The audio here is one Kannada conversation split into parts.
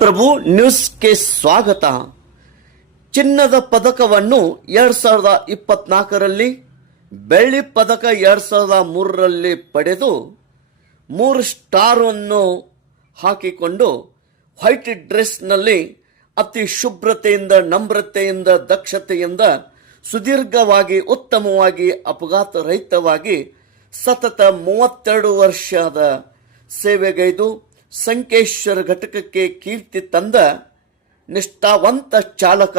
ಪ್ರಭು ನ್ಯೂಸ್ಗೆ ಸ್ವಾಗತ. ಚಿನ್ನದ ಪದಕವನ್ನು ಎರಡ್ ಸಾವಿರದ ಇಪ್ಪತ್ನಾಲ್ಕರಲ್ಲಿ, ಬೆಳ್ಳಿ ಪದಕ ಎರಡ್ ಸಾವಿರದ ಮೂರರಲ್ಲಿ ಪಡೆದು ಮೂರು ಸ್ಟಾರ್ ಅನ್ನು ಹಾಕಿಕೊಂಡು ವೈಟ್ ಡ್ರೆಸ್ನಲ್ಲಿ ಅತಿ ಶುಭ್ರತೆಯಿಂದ, ನಮ್ರತೆಯಿಂದ, ದಕ್ಷತೆಯಿಂದ, ಸುದೀರ್ಘವಾಗಿ, ಉತ್ತಮವಾಗಿ ಅಪಘಾತ ರಹಿತವಾಗಿ ಸತತ ಮೂವತ್ತೆರಡು ವರ್ಷದ ಸೇವೆಗೈದು ಸಂಕೇಶ್ವರ ಘಟಕಕ್ಕೆ ಕೀರ್ತಿ ತಂದ ನಿಷ್ಠಾವಂತ ಚಾಲಕ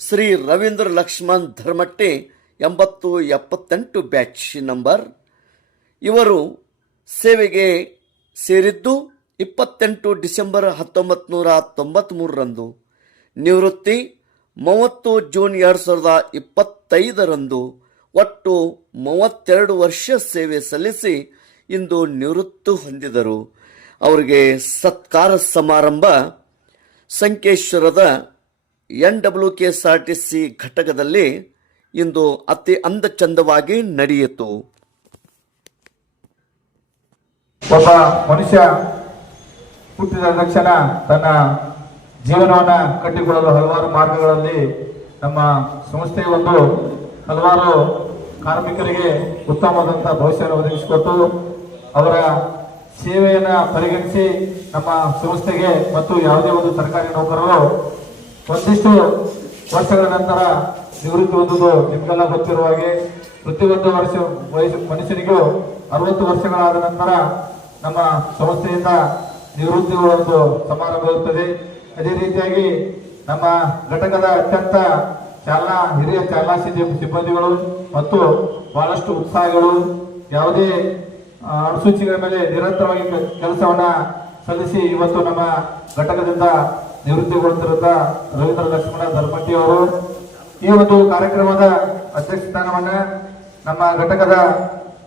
ಶ್ರೀ ರವೀಂದ್ರ ಲಕ್ಷ್ಮಣ್ ಧರ್ಮಟ್ಟಿ ಎಂಬತ್ತು ಎಪ್ಪತ್ತೆಂಟು ಬ್ಯಾಚ್ ನಂಬರ್. ಇವರು ಸೇವೆಗೆ ಸೇರಿದ್ದು ಇಪ್ಪತ್ತೆಂಟು ಡಿಸೆಂಬರ್ ಹತ್ತೊಂಬತ್ತು ನೂರ ತೊಂಬತ್ತ್ಮೂರರಂದು ನಿವೃತ್ತಿ ಮೂವತ್ತು ಜೂನ್ ಎರಡು ಸಾವಿರದ ಇಪ್ಪತ್ತೈದರಂದು, ಒಟ್ಟು ಮೂವತ್ತೆರಡು ವರ್ಷ ಸೇವೆ ಸಲ್ಲಿಸಿ ಇಂದು ನಿವೃತ್ತಿ ಹೊಂದಿದರು. ಅವರಿಗೆ ಸತ್ಕಾರ ಸಮಾರಂಭ ಸಂಕೇಶ್ವರದ N W K S R T C ಘಟಕದಲ್ಲಿ ಇಂದು ಅತಿ ಅಂದಚಂದವಾಗಿ ನಡೆಯಿತು. ಒಬ್ಬ ಮನುಷ್ಯ ಹುಟ್ಟಿದ ತಕ್ಷಣ ತನ್ನ ಜೀವನವನ್ನು ಕಟ್ಟಿಕೊಳ್ಳಲು ಹಲವಾರು ಮಾರ್ಗಗಳಲ್ಲಿ ನಮ್ಮ ಸಂಸ್ಥೆ ಒಂದು ಹಲವಾರು ಕಾರ್ಮಿಕರಿಗೆ ಉತ್ತಮವಾದಂತಹ ಭವಿಷ್ಯವನ್ನು ಒದಗಿಸಿಕೊಟ್ಟು ಅವರ ಸೇವೆಯನ್ನ ಪರಿಗಣಿಸಿ ನಮ್ಮ ಸಂಸ್ಥೆಗೆ ಮತ್ತು ಯಾವುದೇ ಒಂದು ಸರ್ಕಾರಿ ನೌಕರರು ಒಂದಿಷ್ಟು ವರ್ಷಗಳ ನಂತರ ನಿವೃತ್ತಿ ಹೊಂದುವುದು ನಿಮಗೆಲ್ಲ ಗೊತ್ತಿರುವ ಹಾಗೆ ಪ್ರತಿಯೊಂದು ವರ್ಷ ವಯಸ್ಸು ಮನುಷ್ಯನಿಗೂ ಅರವತ್ತು ವರ್ಷಗಳಾದ ನಂತರ ನಮ್ಮ ಸಂಸ್ಥೆಯಿಂದ ನಿವೃತ್ತಿ ಒಂದು ಸಮಾರಂಭ ಇರುತ್ತದೆ. ಅದೇ ರೀತಿಯಾಗಿ ನಮ್ಮ ಘಟಕದ ಅತ್ಯಂತ ಚಾಲನಾ, ಹಿರಿಯ ಚಾಲನಾ ಸಿಬ್ಬ- ಸಿಬ್ಬಂದಿಗಳು ಮತ್ತು ಬಹಳಷ್ಟು ಉತ್ಸಾಹಗಳು ಯಾವುದೇ ಅನುಸೂಚಿಗಳ ಮೇಲೆ ನಿರಂತರವಾಗಿ ಕೆಲಸವನ್ನ ಸಲ್ಲಿಸಿ ಇವತ್ತು ನಮ್ಮ ಘಟಕದಿಂದ ನಿವೃತ್ತಿಗೊಳ್ಳುತ್ತಿರುವಂತ ರವೀಂದ್ರ ಲಕ್ಷ್ಮಣ ಧರ್ಮಟ್ಟಿ ಅವರು ಈ ಒಂದು ಕಾರ್ಯಕ್ರಮದ ಅಧ್ಯಕ್ಷ ಸ್ಥಾನವನ್ನ ನಮ್ಮ ಘಟಕದ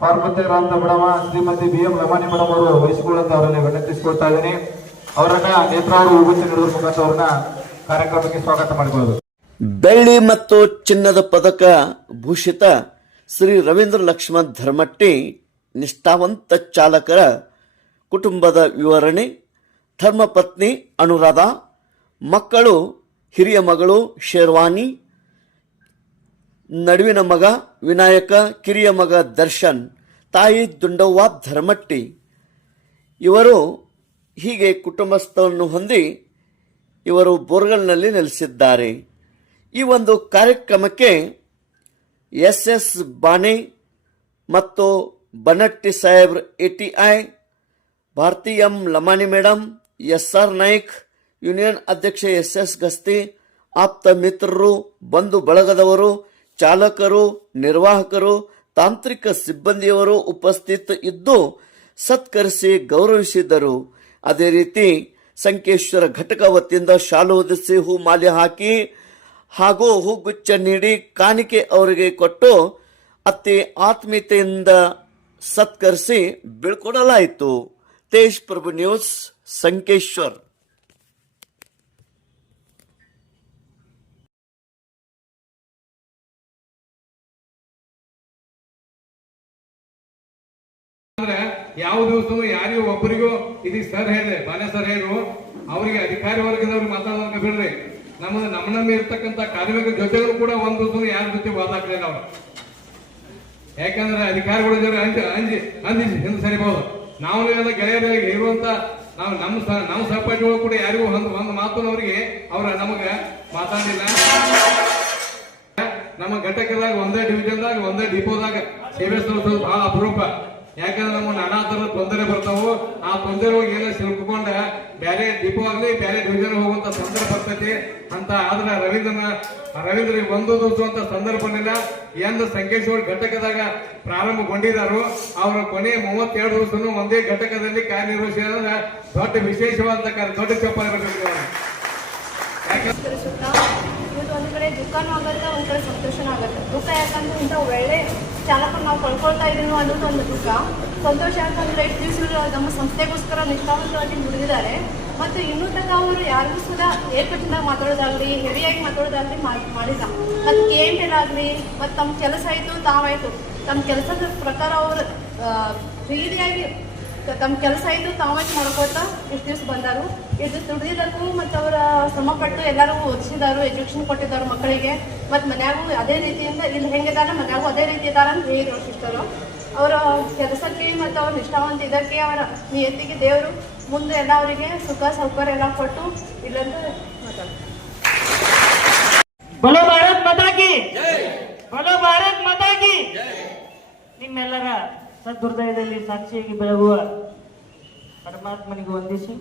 ಪಾರ್ವತ್ಯರಾದ madam, Shrimati B M Lamani madam ಅವರು ವಹಿಸಿಕೊಳ್ಳುವಂತ ಅವರಲ್ಲಿ ವಿನಂತಿಸಿಕೊಳ್ತಾ ಇದ್ದೀನಿ. ಅವರನ್ನ ನೇತ್ರಾವರು ವಿಭೂತಿ ನೀಡುವ ಮುಖಾಂತರ ಅವರನ್ನ ಕಾರ್ಯಕ್ರಮಕ್ಕೆ ಸ್ವಾಗತ ಮಾಡಿಕೊಳ್ಳೋದು. ಬೆಳ್ಳಿ ಮತ್ತು ಚಿನ್ನದ ಪದಕ ಭೂಷಿತ ಶ್ರೀ ರವೀಂದ್ರ ಲಕ್ಷ್ಮಣ್ ಧರ್ಮಟ್ಟಿ ನಿಷ್ಠಾವಂತ ಚಾಲಕರ ಕುಟುಂಬದ ವಿವರಣೆ ಧರ್ಮಪತ್ನಿ ಅನುರಾಧ, ಮಕ್ಕಳು, ಹಿರಿಯ ಮಗಳು ಶೇರ್ವಾನಿ, ನಡುವಿನ ಮಗ ವಿನಾಯಕ, ಕಿರಿಯ ಮಗ ದರ್ಶನ್, ತಾಯಿ ದುಂಡವ್ವ ಧರ್ಮಟ್ಟಿ. ಇವರು ಹೀಗೆ ಕುಟುಂಬಸ್ಥವನ್ನು ಹೊಂದಿ ಇವರು ಬೋರ್ಗಲ್ನಲ್ಲಿ ನೆಲೆಸಿದ್ದಾರೆ. ಈ ಒಂದು ಕಾರ್ಯಕ್ರಮಕ್ಕೆ ಎಸ್ ಎಸ್ ಬಾಣೆ ಮತ್ತು ಬನಟ್ಟಿ ಸಾಹೇಬ್ರ I, Bharati M Lamani madam S R Naik, union ಅಧ್ಯಕ್ಷ ಎಸ್ ಎಸ್ ಗಸ್ತಿ, ಆಪ್ತ ಮಿತ್ರರು, ಬಂಧು ಬಳಗದವರು, ಚಾಲಕರು, ನಿರ್ವಾಹಕರು, ತಾಂತ್ರಿಕ ಸಿಬ್ಬಂದಿಯವರು ಉಪಸ್ಥಿತ ಇದ್ದು ಸತ್ಕರಿಸಿ ಗೌರವಿಸಿದ್ದರು. ಅದೇ ರೀತಿ ಸಂಕೇಶ್ವರ ಘಟಕ ವತಿಯಿಂದ ಶಾಲು ಹೊದಿಸಿ ಹೂ ಮಾಲೆ ಹಾಕಿ ಹಾಗೂ ಹೂಗುಚ್ಚ ನೀಡಿ ಕಾಣಿಕೆ ಅವರಿಗೆ ಕೊಟ್ಟು ಅತಿ ಆತ್ಮೀಯತೆಯಿಂದ ಸತ್ಕರಿಸಿ ಬೀಳ್ಕೊಡಲಾಯಿತು. ತೇಜ್ ಪ್ರಭು ನ್ಯೂಸ್, ಸಂಕೇಶ್ವರ್. ಯಾವ ದಿವಸವೂ ಯಾರಿಗೂ ಒಬ್ಬರಿಗೂ ಇದೀಗ ಸರ್ ಹೇಳಿದೆ, ಬಾಲ್ಯ ಸರ್ ಹೇಳು ಅವರಿಗೆ ಅಧಿಕಾರಿ ವರ್ಗದವ್ರಿಗೆ ಮಾತಾಡೋದಕ್ಕೆ ಬಿಡ್ರಿ. ನಮ್ಮದು ನಮ್ಮ ನಮ್ಮ ಇರ್ತಕ್ಕಂಥ ಕಾರ್ಮಿಕರ ಜೊತೆಗಳು ಕೂಡ ಒಂದು ದಿವಸ ಯಾರ ಜೊತೆ ವಾದಾಕ್ಲಿಲ್ಲ ಅವ್ರು. ಯಾಕಂದ್ರೆ ಅಧಿಕಾರಿಗಳು ಅಂಜ ಅಂಜಿ ಅಂಜಿ ಹಿಂದೆ ಸರಿಬಹುದು ನಾವು ಎಲ್ಲ ಗೆಳೆಯರಾಗಿ ಇರುವಂತ ನಾವು ನಮ್ಮ ನಮ್ಮ ಸಹಪಾಠಿಗಳು ಕೂಡ ಯಾರಿಗೂ ಒಂದು ಒಂದು ಮಾತು ಅವರಿಗೆ ಅವ್ರ ನಮಗೆ ಮಾತಾಡಿಲ್ಲ. ನಮ್ಮ ಘಟಕದಾಗ, ಒಂದೇ ಡಿವಿಜನ್ದಾಗ ಒಂದೇ ಡಿಪೋದಾಗ ಸೇವೆ ಸಲ್ಲಿಸೋದು ಬಹಳ ಅಪರೂಪ. ಯಾಕಂದ್ರೆ ನಮ್ಗೆ ನಾನಾ ತರದ ತೊಂದರೆ ಬರ್ತಾವು, ಆ ತೊಂದರೆ ಹೋಗಿ ಏನೋ ಸಿಲುಕೊಂಡ ಬೇರೆ ಡಿಪೋ ಆಗ್ಲಿ ಬೇರೆ ಡಿವಿಜನ್ ಹೋಗುವಂತ ಸಂದರ್ಭ ಬರ್ತೈತಿ ಅಂತ. ಆದ್ರೆ ರವೀಂದ್ರನ ರವೀಂದ್ರ ಒಂದು ದಿವಸ ಸಂದರ್ಭ ಬಂದಿಲ್ಲ ಎಂದು ಸಂಕೇಶ್ವರ ಘಟಕದಾಗ ಪ್ರಾರಂಭಗೊಂಡಿದ್ದಾರು ಅವರ ಕೊನೆ ಮೂವತ್ತೆರಡು ವರ್ಷನು ಒಂದೇ ಘಟಕದಲ್ಲಿ ಕಾರ್ಯನಿರ್ವಹಿಸಿದ ದೊಡ್ಡ ವಿಶೇಷವಾದ ದೊಡ್ಡ ಚಪ್ಪಾಳೆ ಬರಬೇಕು ಯಾಕಂದ್ರೆ ಒಂದು ಕಡೆ ದುಃಖನೂ ಆಗಲ್ಲ, ಒಂದು ಕಡೆ ಆಗುತ್ತೆ ದುಃಖ ಯಾಕಂದ್ರೆ ಇಂಥ ಒಳ್ಳೆ ಚಾಲಕ ನಾವು ಕಳ್ಕೊಳ್ತಾ ಇದ್ದೀನೋ ಅನ್ನೋದು ಒಂದು ದುಃಖ. ಸಂತೋಷ ಯಾಕಂದ್ರೆ ಎಷ್ಟು ದಿವಸ ನಮ್ಮ ಸಂಸ್ಥೆಗೋಸ್ಕರ ನಿಷ್ಠಾವಂತವಾಗಿ ದುಡಿದಿದ್ದಾರೆ. ಮತ್ತು ಇನ್ನೂ ತನಕ ಅವರು ಯಾರಿಗೂ ಸುದ ಏಕಟ್ಟಿನಾಗ ಮಾತಾಡೋದಾಗ್ಲಿ, ಹೆವಿಯಾಗಿ ಮಾತಾಡೋದಾಗ್ಲಿ ಮಾಡ್- ಮಾಡಿಲ್ಲ. ಮತ್ತು ಕೆ ಎಂ ಆಗಲಿ, ಮತ್ತು ತಮ್ಮ ಕೆಲಸ ಆಯಿತು ತಾವಾಯಿತು. ತಮ್ಮ ಕೆಲಸದ ಪ್ರಕಾರ ಅವರು ರೀತಿಯಾಗಿ ತಮ್ಮ ಕೆಲಸ ಆಯಿತು ತಾವಾಗಿ ಮಾಡ್ಕೊಳ್ತಾ ಇಷ್ಟು ದಿವಸ ಬಂದರು. ಇದು ದುಡಿದಿದ್ದಕ್ಕೂ ಮತ್ತು ಅವರ ಶ್ರಮಪಟ್ಟು ಎಲ್ಲರೂ ಓದಿಸಿದಾರು ಎಜುಕೇಶನ್ ಕೊಟ್ಟಿದ್ದಾರೆ ಮಕ್ಕಳಿಗೆ. ಮತ್ತು ಮನ್ಯಾಗೂ ಅದೇ ರೀತಿಯಿಂದ ಇಲ್ಲಿ ಹೆಂಗಿದಾರ ಮನ್ಯಾಗೂ ಅದೇ ರೀತಿ ಇದ್ದಾರೆ ಅಂತ ಹೇಳಿದ್ರು ಸಿಸ್ಟರು ಅವರ. ಕೆಲಸಕ್ಕೆ ಮತ್ತು ಅವ್ರ ನಿಷ್ಠಾವಂತ ಇದಕ್ಕೆ ಅವರ ನಿಯತ್ತಿಗೆ ದೇವರು ಮುಂದೆ ಎಲ್ಲ ಅವರಿಗೆ ಸುಖ ಸೌಕರ್ಯ ಎಲ್ಲ ಕೊಟ್ಟು ಇಲ್ಲಂತ ಮಾತಾಡಿ ಬಲೋ ಭಾರತ್ ಮಾತಾ ಕಿ! ಬಲೋ ಭಾರತ್ ಮಾತಾ ಕಿ! ನಿಮ್ಮೆಲ್ಲರ ಸದ್ಹೃದಯದಲ್ಲಿ ಸಾಕ್ಷಿಯಾಗಿ ಬೆಳಗುವ ಪರಮಾತ್ಮನಿಗೆ ವಂದಿಸಿ.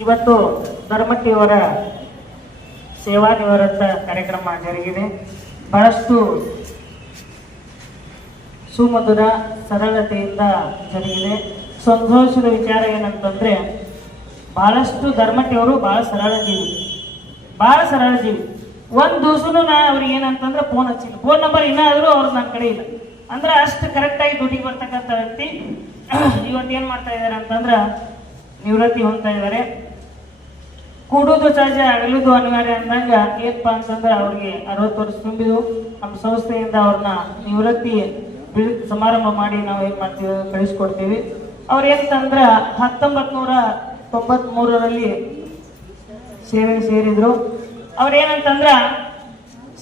ಇವತ್ತು ಧರ್ಮಟ್ಟಿಯವರ ಸೇವಾ ನಿವೃತ್ತ ಕಾರ್ಯಕ್ರಮ ಜರುಗಿದೆ. ಬಹಳಷ್ಟು ಸುಮಧುರ ಸರಳತೆಯಿಂದ ಜರುಗಿದೆ. ಸಂತೋಷದ ವಿಚಾರ ಏನಂತಂದ್ರೆ, ಬಹಳಷ್ಟು ಧರ್ಮಟ್ಟಿಯವರು ಬಹಳ ಸರಳ ಜೀವಿ. ಬಹಳ ಸರಳ ಜೀವಿ. ಒಂದ್ ದಿವಸನು ನಾ ಅವ್ರಿಗೆ ಏನಂತಂದ್ರೆ ಫೋನ್ ಹಚ್ಚಿಲ್ಲ. ಫೋನ್ ನಂಬರ್ ಇನ್ನಾದ್ರೂ ಅವ್ರ ನನ್ನ ಕಡೆ ಇಲ್ಲ. ಅಂದ್ರೆ ಅಷ್ಟು ಕರೆಕ್ಟಾಗಿ ದುಡ್ಡಿಗೆ ಬರ್ತಕ್ಕಂಥ ವ್ಯಕ್ತಿ ಇವತ್ತು ಏನ್ ಮಾಡ್ತಾ ಇದ್ದಾರೆ ಅಂತಂದ್ರೆ, ನಿವೃತ್ತಿ ಹೊಂದ್ತಾ ಇದ್ದಾರೆ. ಕೂಡುದು ಸಹಜ, ಅಗಲುದು ಅನಿವಾರ್ಯ ಅಂದಾಗ ಏನಪ್ಪಾ ಅಂತಂದ್ರೆ ಅವ್ರಿಗೆ ಅರವತ್ತು ವರ್ಷ ತುಂಬಿದು ನಮ್ಮ ಸಂಸ್ಥೆಯಿಂದ ಅವ್ರನ್ನ ನಿವೃತ್ತಿ ಸಮಾರಂಭ ಮಾಡಿ ನಾವು ಏನು ಮಾಡ್ತೀವಿ ಕಳಿಸ್ಕೊಡ್ತೀವಿ. ಅವ್ರು ಏನಂತಂದ್ರೆ ಹತ್ತೊಂಬತ್ ನೂರ ತೊಂಬತ್ ಮೂರರಲ್ಲಿ ಸೇವೆ ಸೇರಿದ್ರು. ಅವ್ರೇನಂತಂದ್ರ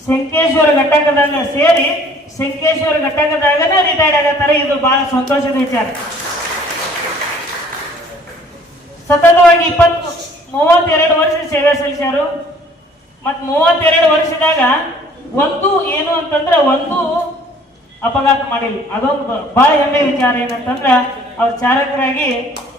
ಶಂಕೇಶ್ವರ ಘಟಕದಾಗ ಸೇರಿ ಶಂಕೇಶ್ವರ ಘಟಕದಾಗನೇ ರಿಟೈರ್ಡ್ ಆಗತ್ತಾರೆ ಇದು ಬಹಳ ಸಂತೋಷದ ವಿಚಾರ. ಸತತವಾಗಿ ಇಪ್ಪತ್ ಮೂವತ್ತೆರಡು ವರ್ಷ ಸೇವೆ ಸಲ್ಲಿಸ್ಯಾರು ಮತ್ತು ಮೂವತ್ತೆರಡು ವರ್ಷದಾಗ ಒಂದು ಏನು ಅಂತಂದ್ರೆ ಒಂದು ಅಪಘಾತ ಮಾಡಿಲ್ಲ ಅದೊಂದು ಬಹಳ ಹೆಮ್ಮೆ ವಿಚಾರ ಏನಂತಂದ್ರೆ ಅವ್ರ ಚಾಲಕರಾಗಿ